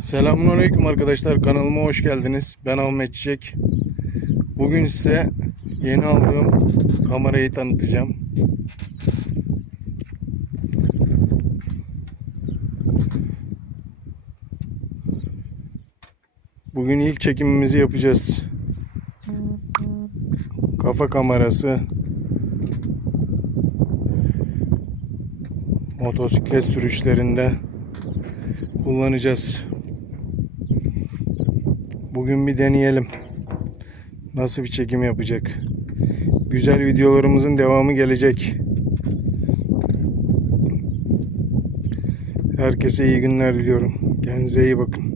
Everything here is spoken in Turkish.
Selamünaleyküm arkadaşlar, kanalıma hoş geldiniz. Ben Ahmet Çiçek. Bugün size yeni aldığım kamerayı tanıtacağım. Bugün ilk çekimimizi yapacağız. Kafa kamerası. Motosiklet sürüşlerinde kullanacağız. Bugün bir deneyelim. Nasıl bir çekim yapacak? Güzel videolarımızın devamı gelecek. Herkese iyi günler diliyorum. Kendinize iyi bakın.